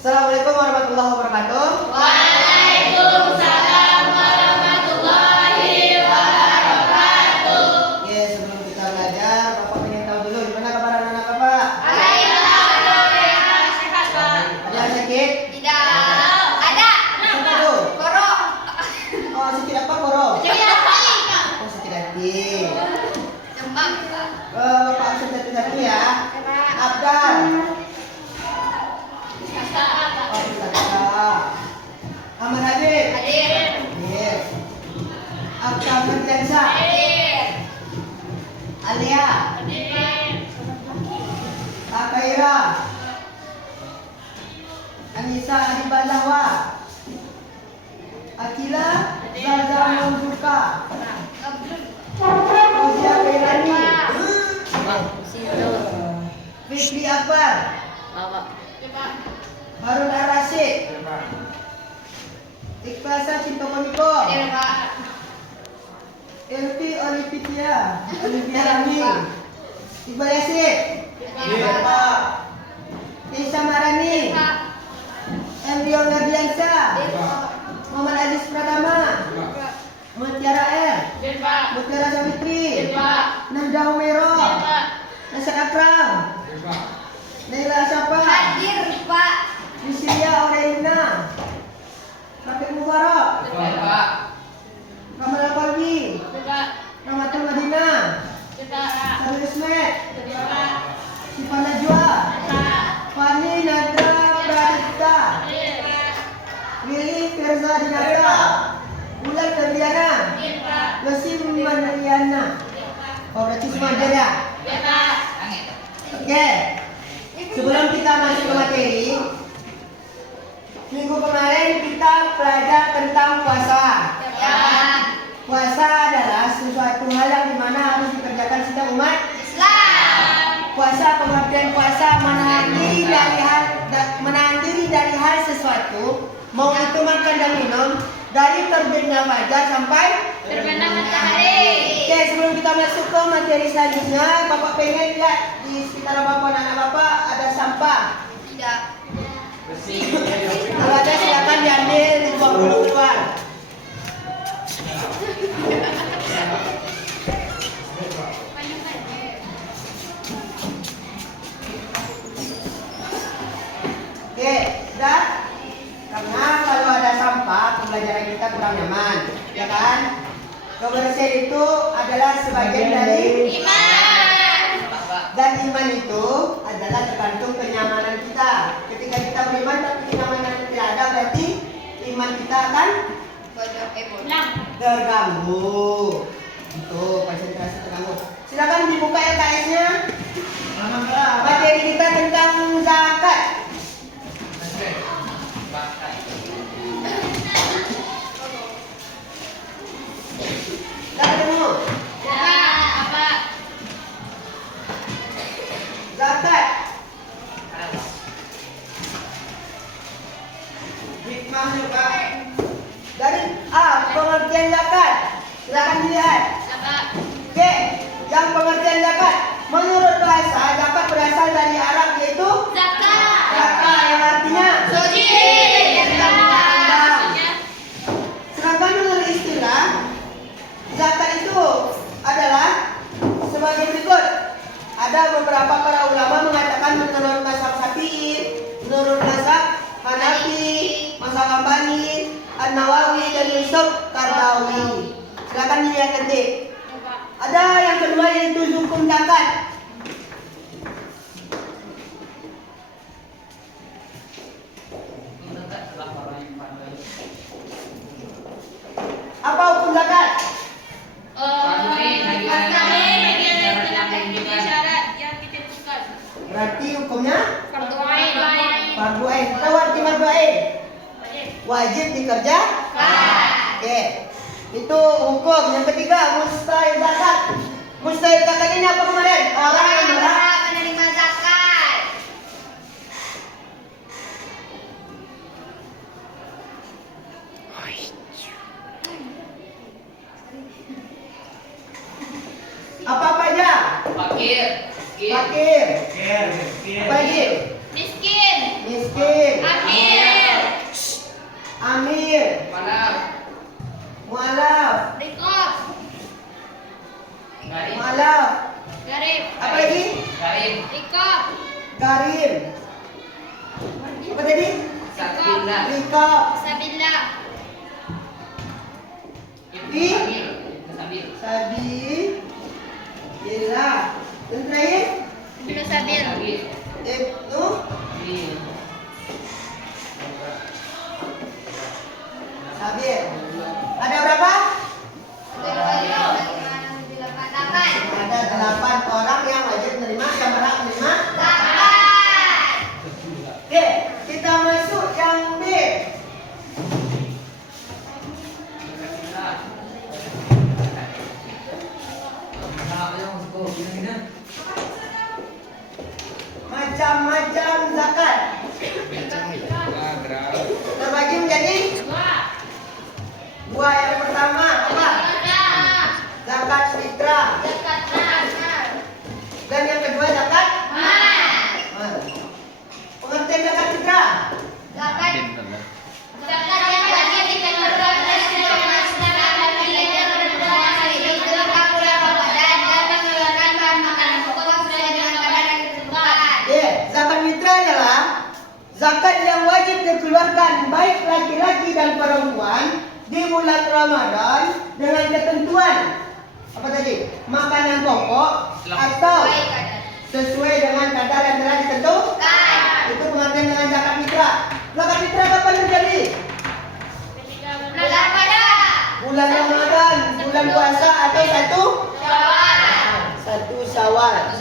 Assalamualaikum warahmatullahi wabarakatuh. Waalaikumsalam warahmatullahi wabarakatuh. Oke, sebelum kita belajar, Bapak ingin tahu dulu gimana kabar anak-anak Bapak? Alhamdulillah sehat, Pak. Ada yang sakit? Tidak. Ada. Apa tuh? Koro. Oh, sakit apa koro? Tidak. Oh, sakit hati. Demam, Pak. Bapak absen satu-satu ya. Abdan. Oh, Ustazah. Ahmad Habib. Hadir. Hadir. Abdan Ferdiansa. Hadir. Alia. Hadir. Akaira. Anissa Adibal Lahwa. Akila Zaza Munzurka. Fauzia Kairani. Fikri Akbar. Harun Ar-Rasyid. Ikhlasah Cinta Komiko. Hadir, Pak. Elvi Olivia Rami. Iqbal Yasin. Hadir, Pak. Nisa Marani. Pak. Embryo Nabiansa. Hadir, Pak. Muhammad Aziz Pratama. Mutiara R. Hadir, Pak. Mutiara Savitri. Hadir, Pak. Nahda Humero. Hadir, Pak. Nasir Akram. Naila Syafa. Hadir, Pak. Yusria Aurelina. Rafiq Mubarak. Hadir, Pak. Kamal Al-Qalbi. Hadir, Pak. Rahmatul Madinah. Hadir, Pak. Sadul Ismet. Hadir, Pak. Sipa Najwa. Pak. Fani Nadra Pradipta. Hadir, Pak. Willy Firza Dinata. Bulan Febriana. Hadir, Pak. Losim Manriana. Oh, berarti semua ada ya? Hadir, Pak. Oke. Sebelum kita masuk ke materi, minggu kemarin kita belajar tentang puasa. Ya. Puasa adalah sesuatu hal yang dimana harus dikerjakan setiap umat. Islam. Puasa, pengertian puasa menahan diri dari hal sesuatu, mau itu makan dan minum, dari terbitnya fajar sampai Terbenam matahari. Oke, sebelum kita masuk ke materi selanjutnya, Bapak pengen lihat di sekitar Bapak dan anak Bapak ada sampah. Tidak. Kalau ada silakan diambil, dibuang dulu keluar. Oke, sudah? Karena kalau ada sampah, pembelajaran kita kurang nyaman, ya kan? Kebersihan itu adalah sebagian dari Iman. dan iman itu adalah tergantung kenyamanan kita. Ketika kita beriman tapi kenyamanan tidak ada, berarti iman kita akan terganggu. Itu konsentrasi terganggu. Silakan dibuka LKS-nya. Materi kita tentang zakat. Sudah ketemu? Apa? Zakat. Hikmahnya Pak. Dari A, pengertian zakat. Silakan dilihat. Apa? Oke, yang pengertian zakat. Menurut bahasa, zakat berasal dari Arab yaitu Zakat. zakat yang artinya Suci. Sedangkan menurut istilah, zakat itu adalah sebagai berikut. Ada beberapa para ulama mengatakan menurut mazhab Syafi'i, menurut mazhab Hanafi, mazhab Hambali, An-Nawawi dan Yusuf Qardawi. Silakan dilihat nanti. Ada yang kedua yaitu hukum zakat. Apa hukum zakat? Berarti hukumnya fardu ain. Tahu arti fardu ain? Wajib dikerjakan. Oke. Itu hukum. Yang ketiga, mustahil zakat. Mustahil zakat ini apa kemarin? Orang yang berhak penerima zakat. apa aja? Fakir. Fakir. Miskin. Apa lagi? Miskin. Miskin. Amin. Apa tadi? Sabila. Rika. Sabila. Di. Sabil. Sabi. Ila. Yang terakhir? Ibnu Sabil. Ibnu. Sabil. Ada berapa? Ada 8 orang yang wajib menerima, yang berhak menerima. Oke, kita masuk yang B. Macam-macam zakat terbagi menjadi dua. Yang pertama apa? Zakat fitrah. Dan yang kedua zakat mal. Pengertian zakat fitrah. Zakat fitrah adalah zakat yang wajib dikeluarkan baik laki-laki dan perempuan di bulan Ramadan dengan ketentuan apa tadi? Makanan pokok atau sesuai dengan kadar yang telah ditentukan. Itu pengertian dengan zakat fitrah. Zakat fitrah kapan terjadi? Bulan Ramadan, bulan puasa atau satu Syawal.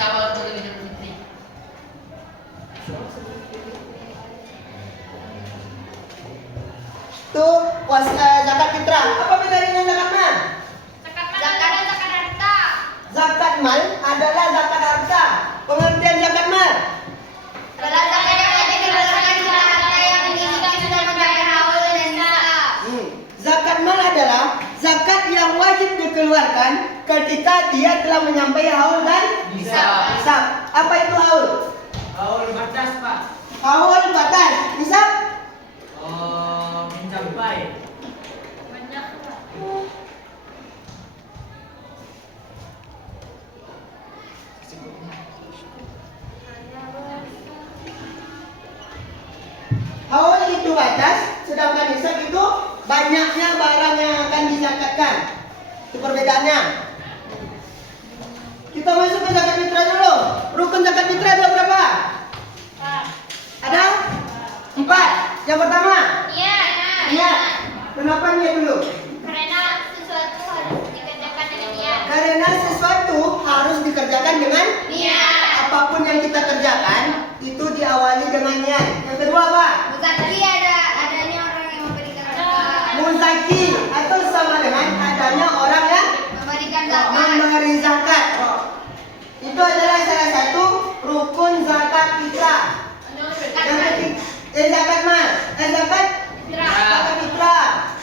Itu puasa zakat fitrah. Apa beda dengan zakat mal? Zakat mal adalah zakat harta. Pengertian zakat mal. Zakat mal adalah zakat yang wajib dikeluarkan ketika dia telah menyampai haul dan nisab. Apa itu haul? Haul batas, Pak. Haul batas. Nisab? Mencapai. Haul itu batas, sedangkan nisab itu banyaknya barang yang akan dizakatkan. Itu perbedaannya. Kita masuk ke zakat fitrah dulu. Rukun zakat fitrah ada berapa? Ada 4. Yang pertama, niat. Kenapa niat dulu? Karena sesuatu harus dikerjakan dengan apapun yang kita kerjakan itu diawali dengan niat. Yang kedua apa? Muzaki atau sama dengan adanya orang yang memberi zakat. Itu adalah salah satu rukun zakat fitrah. Yang ketiga, zakat mal, zakat fitrah.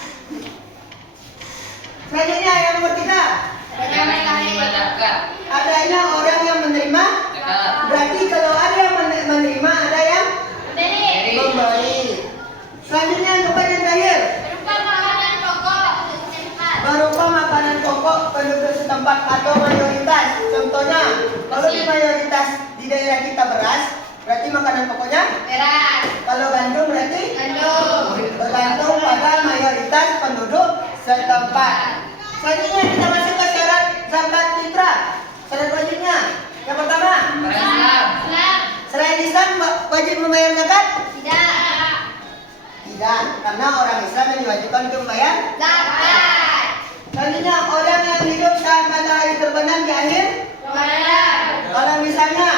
Selanjutnya yang nomor 3, adanya orang yang menerima. Berarti kalau ada yang menerima, ada yang memberi. Selanjutnya yang keempat dan terakhir, berupa makanan pokok penduduk setempat atau mayoritas. Contohnya, kalau di mayoritas di daerah kita beras, berarti makanan pokoknya kalau gandum berarti bergantung pada mayoritas penduduk setempat. Selanjutnya kita masuk ke syarat zakat fitrah. Syarat wajibnya, yang pertama, selain Islam wajib membayar zakat? Tidak, karena orang Islam yang diwajibkan untuk membayar zakat. Selanjutnya, orang yang hidup saat matahari terbenam di akhir Ramadan. Kalau misalnya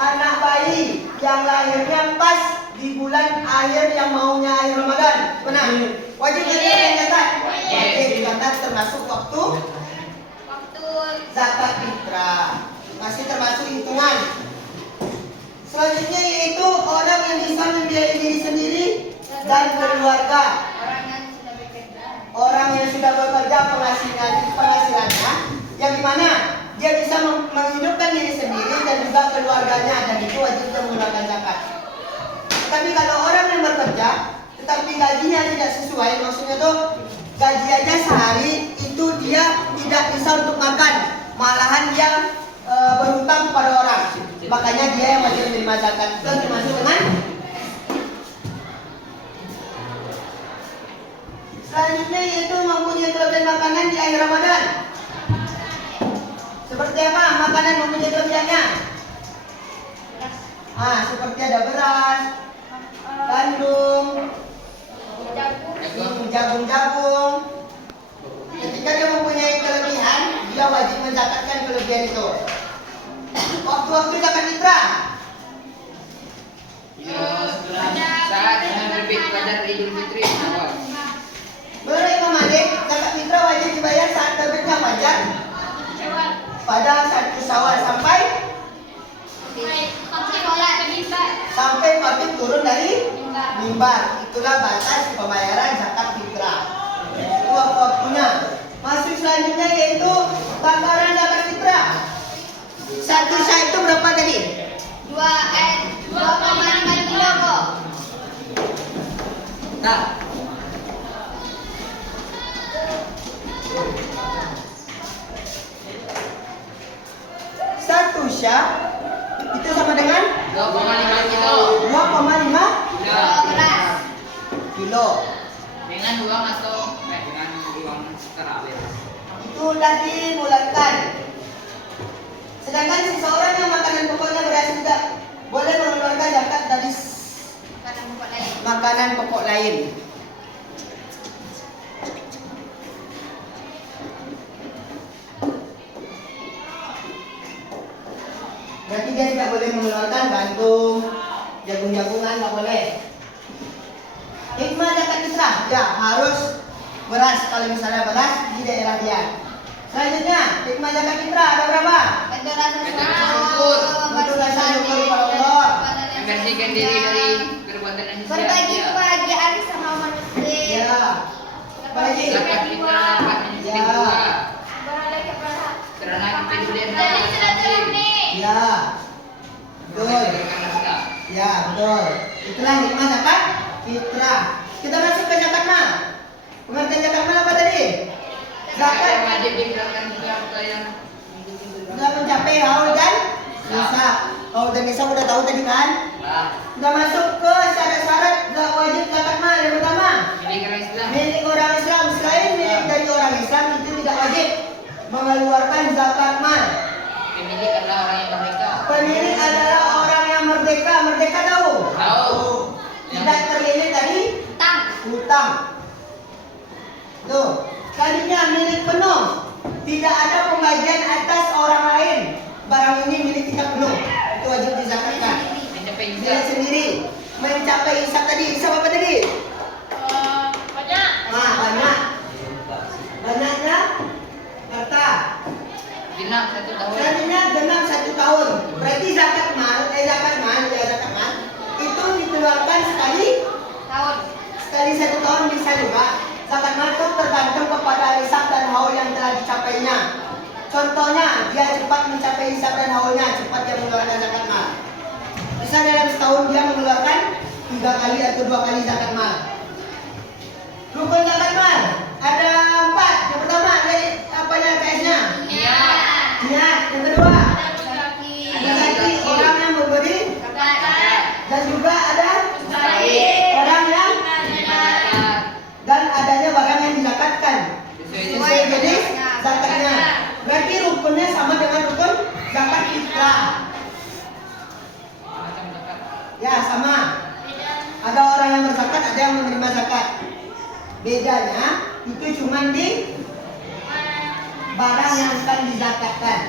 anak bayi yang lahirnya pas di bulan akhir yang maunya akhir Ramadan, benar? Wajib membayar zakat. Wajib zakat termasuk waktu zakat fitrah. Masih termasuk hitungan. Selanjutnya yaitu orang yang bisa membiayai diri sendiri dan keluarga. Orang yang sudah bekerja penghasilannya yang dimana dia bisa menghidupkan diri sendiri dan juga keluarganya, dan itu wajib menggunakan zakat. Tapi kalau orang yang bekerja tetapi gajinya tidak sesuai, maksudnya tuh gaji aja sehari itu dia tidak bisa untuk makan, malahan dia berhutang kepada orang, makanya dia yang wajib menerima zakat. Itu termasuk dengan itu mempunyai kelebihan makanan di akhir Ramadan. Seperti apa makanan mempunyai kelebihannya? Seperti ada beras, gandum, jagung. Ketika dia mempunyai kelebihan, dia wajib menzakatkan kelebihan itu. Waktu-waktu zakat fitrah. Saat terbit Qadar Idul Fitri awal. Menurut Imam Malik, zakat fitrah wajib dibayar saat terbitnya fajar pada 1 Syawal sampai khotib turun dari mimbar. Itulah batas pembayaran zakat fitrah. Itu waktu-waktunya. Masuk selanjutnya yaitu takaran zakat fitrah. 1 sah itu berapa tadi? 2,5 kilo kok. Nah, satu syah itu sama dengan 2,5 kilo. 2,5 Beras. kilo. Dengan uang atau dengan uang terawih. Itu sudah dibulatkan. Sedangkan seseorang yang makanan pokoknya beras juga boleh mengeluarkan zakat dari makanan pokok lain. Berarti dia tidak boleh mengeluarkan gandum, jagung-jagungan, nggak boleh. Hikmah zakat fitrah, ya harus beras kalau misalnya beras di daerah dia. Selanjutnya, hikmah zakat fitrah ada berapa? Bentuk rasa syukur. Bentuk rasa syukur kepada Allah. Membersihkan diri dari perbuatan yang Berbagi sia-sia. kebahagiaan sama manusia. Ya, apalagi? Zakat fitrah dapat menyucikan Ya. jiwa. Beralih kepada Karena kepedulian dari Allah silaturahmi. Ya, betul. menghasilkan nafkah. Ya, betul. Itulah hikmah zakat fitrah. Kita masuk ke zakat mal. Pengertian zakat mal apa tadi? Zakat Zakat wajib dikeluarkan siapa yang sudah mencapai haul dan nisa. Haul dan nisa udah tahu tadi kan? Sudah masuk ke syarat-syarat wajib zakat mal. Yang pertama, milik orang Islam. milik orang Islam. Selain milik dari orang Islam itu tidak wajib mengeluarkan zakat mal. Pemilik adalah orang yang merdeka. Pemilik adalah orang yang merdeka. Merdeka tahu? Tahu. Tidak terlilit dari Tang. hutang. Tuh. Selanjutnya milik penuh. Tidak ada pembagian atas orang lain. Barang ini milik kita penuh. Itu wajib dizakatkan. Mencapai Milik Islam. sendiri. Mencapai isap tadi. Isap apa tadi? Banyak. Banyak. Banyaknya harta. Genap 1 tahun. Selanjutnya genap 1 tahun. Berarti zakat mal itu dikeluarkan sekali Tahun. 1 tahun bisa juga. Zakat mal itu tergantung kepada hisab dan haul yang telah dicapainya. Contohnya, dia cepat mencapai hisab dan haulnya, cepat dia mengeluarkan zakat mal. Bisa dalam setahun dia mengeluarkan 3 kali atau 2 kali zakat mal. Rukun zakat mal ada 4. Yang pertama, apanya KS-nya? Iya. Niat. Yang kedua, Laki. ada lagi orang yang memberi, Zakat. dan juga ada Baik. orang yang Zakat. dan adanya barang yang dizakatkan. Sesuai jenis zakatnya. Berarti rukunnya sama dengan rukun zakat fitrah. Macam zakat. Ya, sama. Ada orang yang berzakat, ada yang menerima zakat. Bedanya itu cuma di barang yang akan dizakatkan.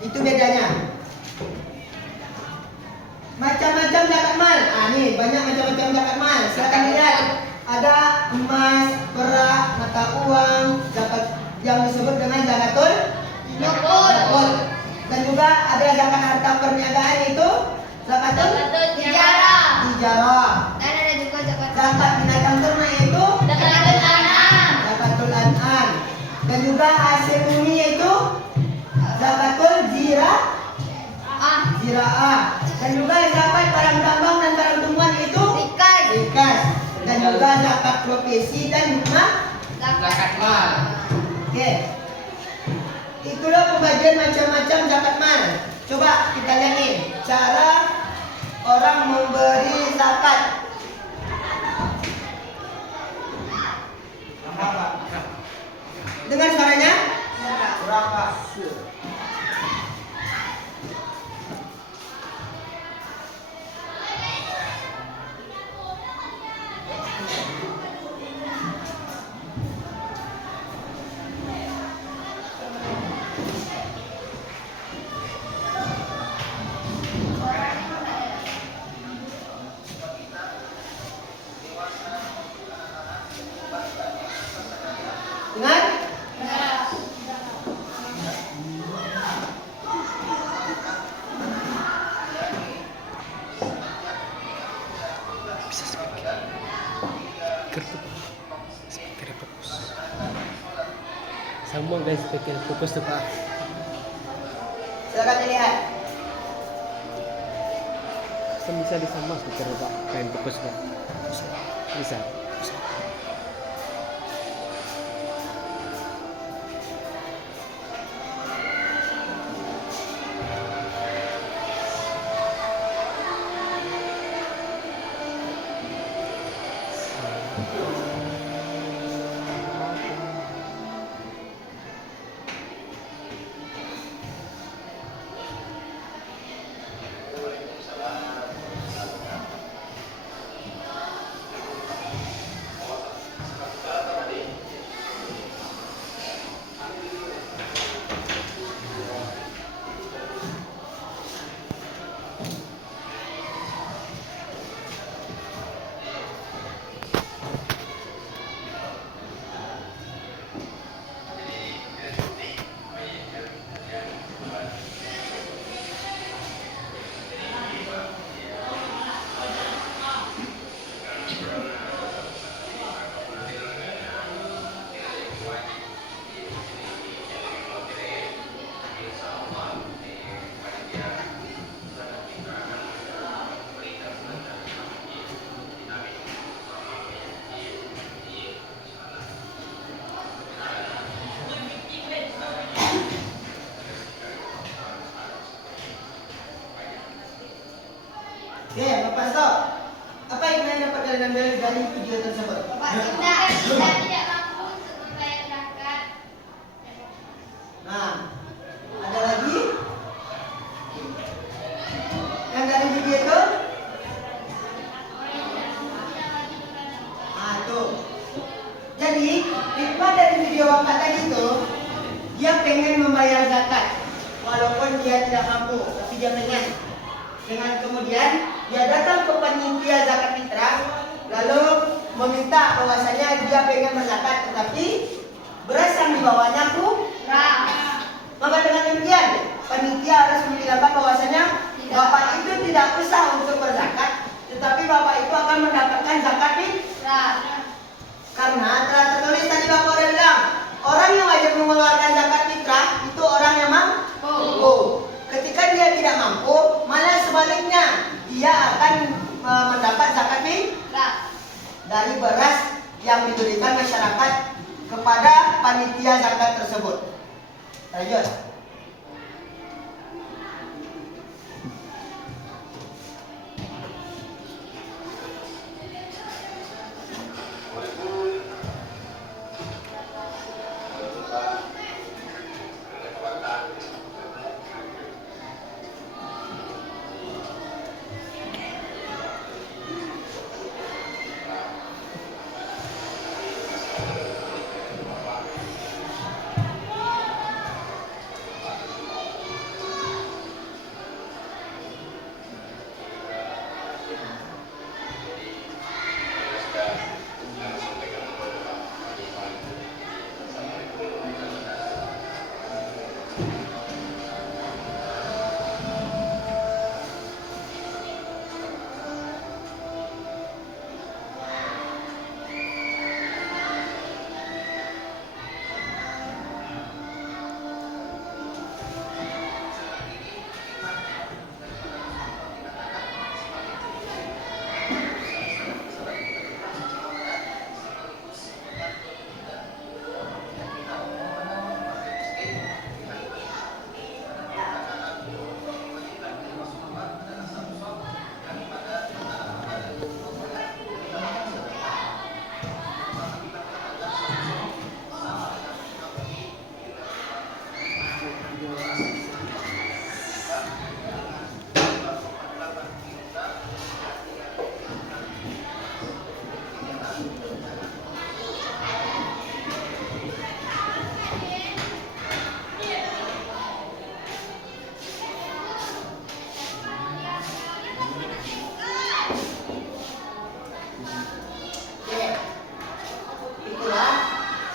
Itu bedanya. Macam-macam zakat mal. Nih banyak macam-macam zakat mal. Silakan lihat. Ada emas, perak, mata uang, zakat yang disebut dengan zakatul nukul. Dan juga ada zakat harta perniagaan itu zakatul Tijarah. tijarah. Dan ada juga zakat. Zakat binatang ternak itu Zakatul an'am. zakatul an'am. Dan juga hasil bumi itu zakatul ziraah. Dan juga zakat barang tambang dan barang tumbuhan itu Rikas. rikas. Dan juga zakat profesi dan hikmah. Zakat mal. Oke. Itulah pembagian macam-macam zakat mal. Coba kita lihat nih cara orang memberi zakat. Apa? Semua guys, pikir fokus tuh Pak. Silakan dilihat. Bisa disama pikir Pak. Pengen fokus Pak. Bisa. Oke, Bapak stop. Apa yang kalian dapat kalian ambil dari video tersebut? Bapak kita tidak mampu untuk membayar zakat. Nah, ada lagi? Yang dari video itu? Ah, tuh. Jadi, hikmah dari video Bapak tadi itu, dia pengen membayar zakat. Walaupun dia tidak mampu, tapi dia pengen. Dengan kemudian dia datang ke panitia zakat fitrah, lalu meminta bahwasanya dia pengen berzakat, tetapi beras yang dibawanya kurang. Maka dengan demikian panitia harus menjelaskan bahwasanya bapak itu tidak usah untuk berzakat, tetapi bapak itu akan mendapatkan zakat fitrah. Karena telah tertulis tadi bapak udah bilang, orang yang wajib mengeluarkan zakat fitrah itu orang yang mampu. Ketika dia tidak mampu, malah sebaliknya dia akan mendapat zakat fitrah dari beras yang diberikan masyarakat kepada panitia zakat tersebut. Lanjut.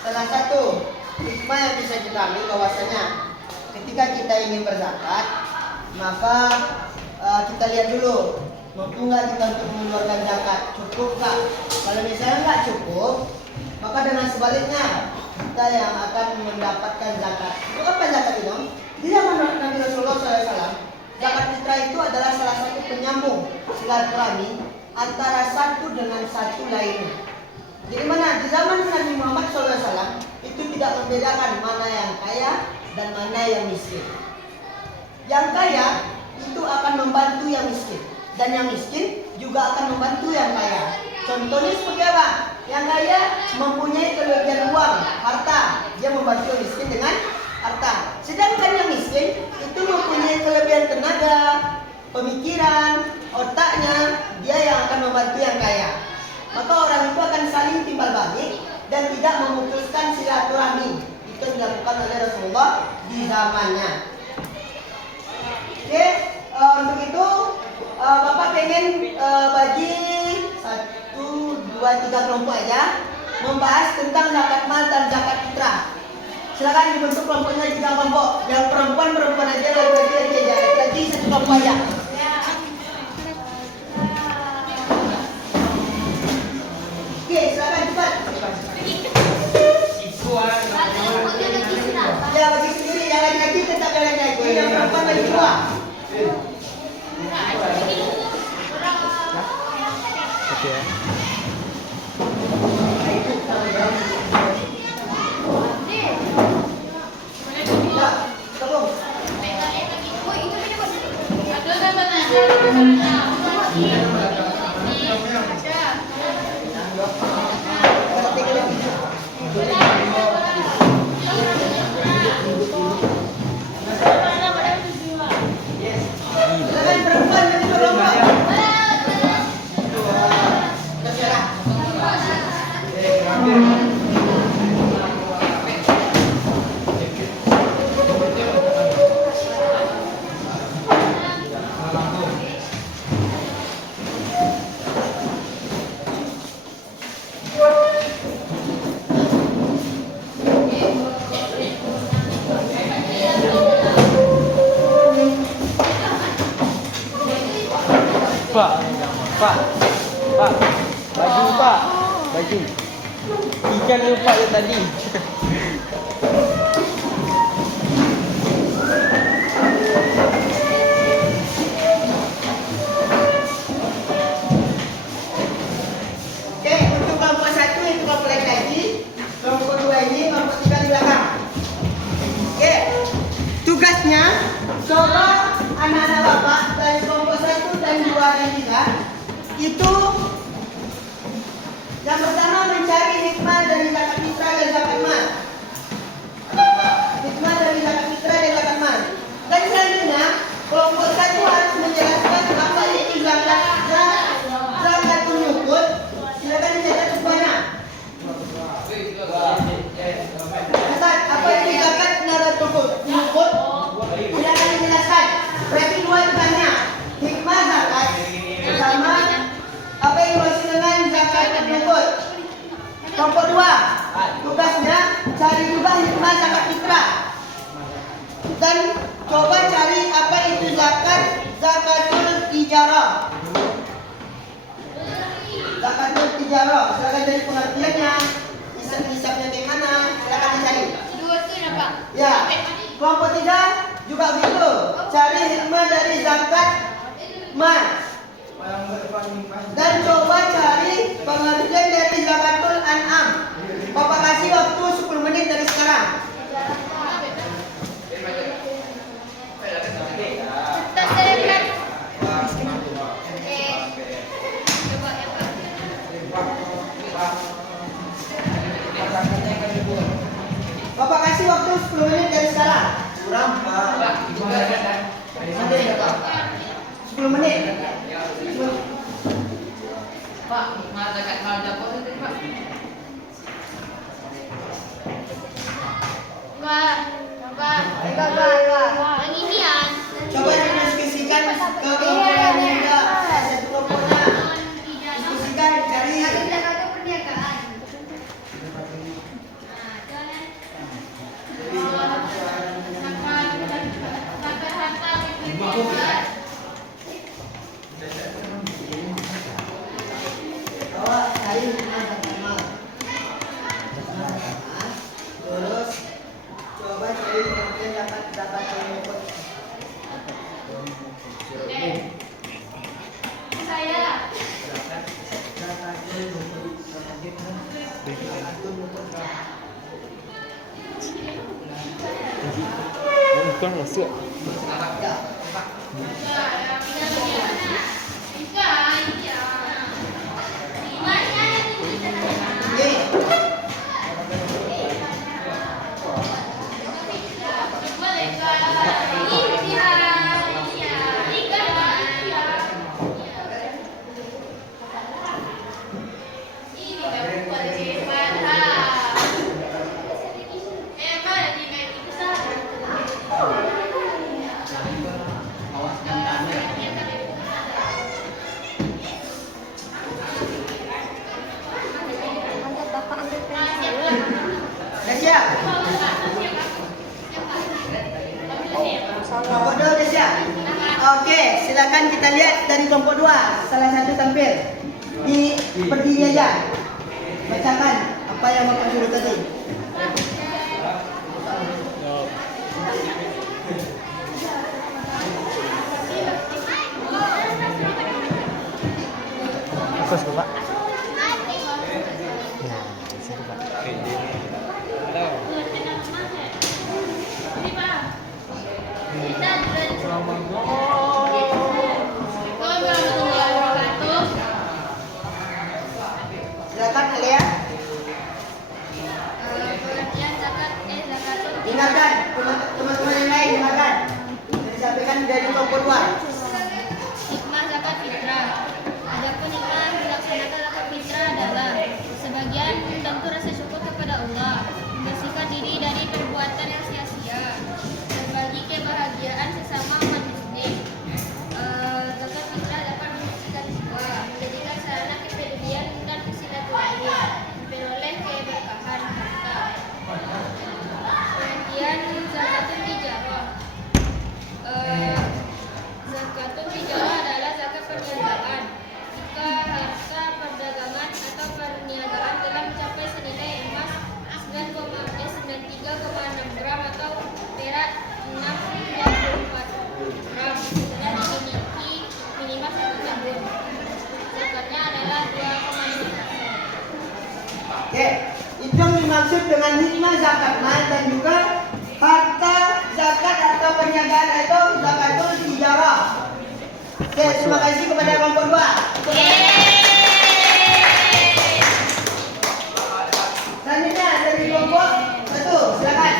Salah satu hikmah yang bisa kita ambil bahwasanya ketika kita ingin berzakat, maka kita lihat dulu mampu nggak kita untuk mengeluarkan zakat, cukup nggak? Kalau misalnya nggak cukup, maka dengan sebaliknya kita yang akan mendapatkan zakat. Itu apa zakat itu? Di zaman Nabi Rasulullah SAW, zakat fitrah itu adalah salah satu penyambung silaturahmi antara satu dengan satu lainnya. Jadi mana di zaman Nabi Muhammad SAW itu tidak membedakan mana yang kaya dan mana yang miskin. Yang kaya itu akan membantu yang miskin, dan yang miskin juga akan membantu yang kaya. Contohnya seperti apa? Yang kaya mempunyai kelebihan uang, harta, dia membantu yang miskin dengan harta. Sedangkan yang miskin itu mempunyai kelebihan tenaga, pemikiran, otaknya, dia yang akan membantu yang kaya. Maka orang itu akan saling timbal balik dan tidak memutuskan silaturahmi. Itu dilakukan oleh Rasulullah di zamannya. Oke, untuk itu Bapak pengen bagi 1, 2, 3 kelompok aja membahas tentang zakat mal dan zakat fitrah. Silakan dibentuk kelompoknya 3 kelompok. Yang perempuan aja, laki-laki aja. Laki-laki 1 kelompok aja. Oke, silakan cepat. Ya, bagi sendiri. Yang laki-laki tetap yang laki-laki. Yang perempuan bagi 2. Oke ya. Ya, tolong. Silakan perempuan bagi 2 kelompok. Terserah. Pak, baju Pak, baju. Ikan lupa ya tadi. Oke, untuk kelompok 1 itu kelompok laki-laki, kelompok 2 ini kelompok 3 di belakang. Oke, tugasnya coba anak-anak bapak dari kelompok 1 dan 2 dan 3 itu yang pertama mencari hikmah dari zakat fitrah dan zakat mal. Hikmah dari zakat fitrah dan zakat mal. Dan selanjutnya kelompok 1 harus menjelaskan apa itu zakatul nukut. Silakan dicatat semuanya. Catat apa itu zakat nukut. Silakan dijelaskan. Berarti 2 tugasnya. Hikmah zakat sama apa yang dimaksud dengan zakat nukut. Kelompok 2 tugasnya cari juga hikmah zakat fitrah. Dan coba cari apa itu zakatul tijarah. Zakatul tijarah, silakan cari pengertiannya, hisab-hisabnya bagaimana, silakan dicari. Ya, kelompok 3 juga begitu, cari hikmah dari zakat mal. Dan coba cari pengertian dari zakatul an'am. Bapak kasih waktu 10 menit dari sekarang. Bapak kasih waktu 10 menit dari sekarang. Kurang, Pak. 10 menit. Pak, hikmah zakat mal dapur itu Pak. Yang inian. Coba didiskusikan ke kelompok yang juga satu kelompoknya. Diskusikan cari. Bahwa cari hikmah zakat mal. Zakatul Nukut. Saya. Bukan masuk. Ya. Ini. Dah siap? Kelompok 2 udah siap? Oke, silakan kita lihat dari kelompok 2. Salah satu tampil. Berdiri aja. Bacakan apa yang Bapak suruh tadi. Fokus Bapak. Ya, situ Pak. Halo. Silakan kalian. Dengarkan teman-teman yang lain, dengarkan. Yang disampaikan dari kelompok 2. Hikmah zakat fitrah. Adapun hikmah melaksanakan zakat fitrah adalah sebagian tentu rasa syukur kepada Allah, membersihkan diri dari perbuatan yang sia-sia, berbagi kebahagiaan sesama umat muslim. Zakat fitrah dapat membersihkan jiwa, menjadikan sarana kepedulian dan silaturahim, memperoleh keberkahan harta. Kemudian zakatul tijarah. Zakatul tijarah adalah zakat perniagaan. Jika harta perdagangan atau perniagaan telah mencapai senilai emas 93,6 gram atau perak 6,24 gram dan dimiliki minimal 1 tahun. Zakatnya adalah 2,5%. Oke, itu yang dimaksud dengan hikmah zakat mal dan juga harta zakat atau perniagaan itu zakatul tijarah. Oke, terima kasih kepada kelompok 2. Selanjutnya dari kelompok 1, silakan.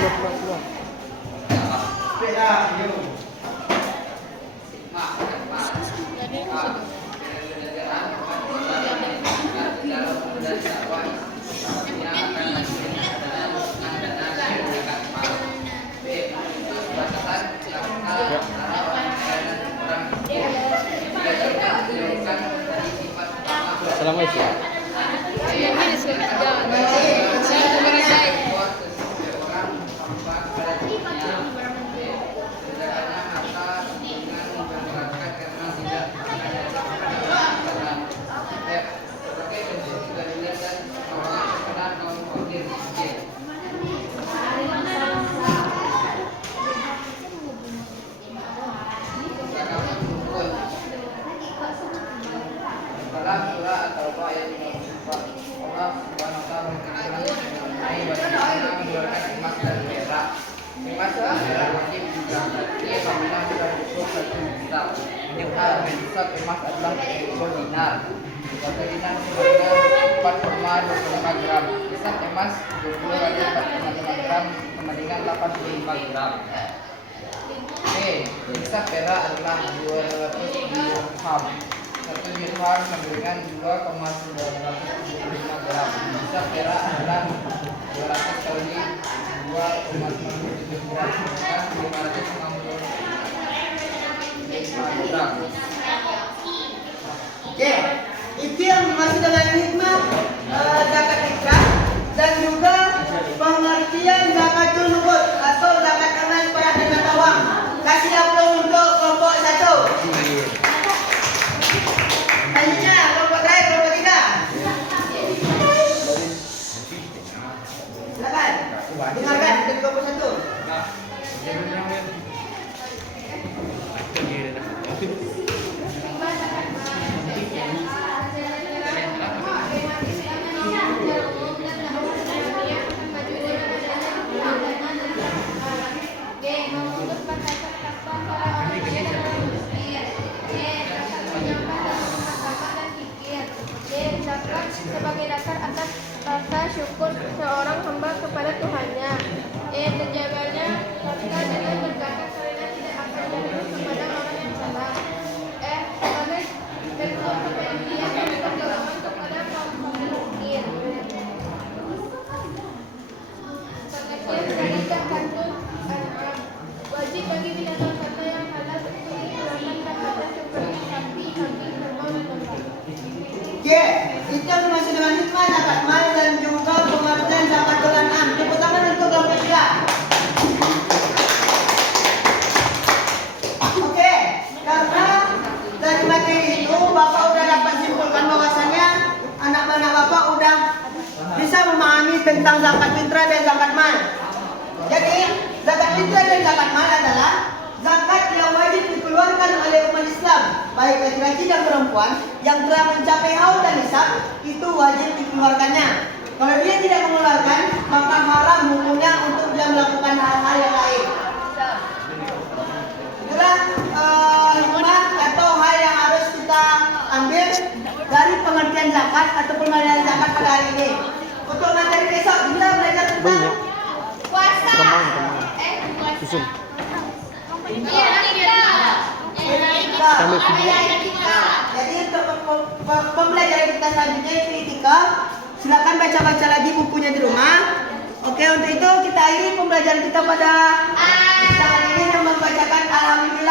Assalamualaikum. Dalam surah At-Taubah ayat 54, Allah Subhanahu wa taala berfirman mengenai bagaimana mengeluarkan emas dan perak. Emas dan perak wajib dizakati apabila sudah cukup 1 juta. Nisab emas adalah 20 dinar. 1 dinar sebanyak 4,25 gram. Nisab emas 20 kali 4,5 gram sama dengan 85 gram. Oke, nisab perak adalah 200 dirham. 1 dirham sama dengan 2,975 gram. Nisab perak adalah 200 kali 2,97 gram dengan 565 gram. Oke, itu yang dimaksud dengan hikmah zakat fitrah dan juga pengertian zakatul nukut atau zakat amal perak dan mata uang. Kasih aplaus untuk kelompok 1. Selanjutnya kelompok terakhir, kelompok 3. Silakan. Dengarkan dari kelompok 1. sebagai dasar atas rasa syukur seorang hamba kepada Tuhannya. Terjaganya harta dengan berkata karena tidak akan jatuh kepada orang yang salah. Sebagai bentuk kepedulian dan pertolongan kepada kaum miskin. Pengertian dari zakatul an'am. Wajib bagi binatang kata yang halal untuk dikeluarkan zakatnya seperti sapi, kambing, kerbau, dan domba. Oke, itu masih dengan hikmah zakat mal dan juga pengertian zakatul an'am. Tepuk tangan untuk kelompok dia. Oke, karena dari materi itu Bapak udah dapat simpulkan bahwasannya anak-anak Bapak udah bisa memahami tentang zakat fitrah dan zakat mal. Jadi, zakat fitrah dan zakat mal adalah zakat yang wajib dikeluarkan oleh umat Islam, baik laki-laki dan perempuan yang telah mencapai haul dan nisab, itu wajib dikeluarkannya. Kalau dia tidak mengeluarkan, maka haram hukumnya untuk dia melakukan hal-hal yang lain. Itulah hikmah atau hal yang harus kita ambil dari pengertian zakat atau pembelajaran zakat pada hari ini. Untuk materi besok kita belajar tentang puasa. Susun. Iya, Sambil video. Jadi untuk pembelajaran kita selanjutnya itu itikaf. Silakan baca-baca lagi bukunya di rumah. Oke, untuk itu kita akhiri pembelajaran kita pada saat ini dengan membacakan alhamdulillah.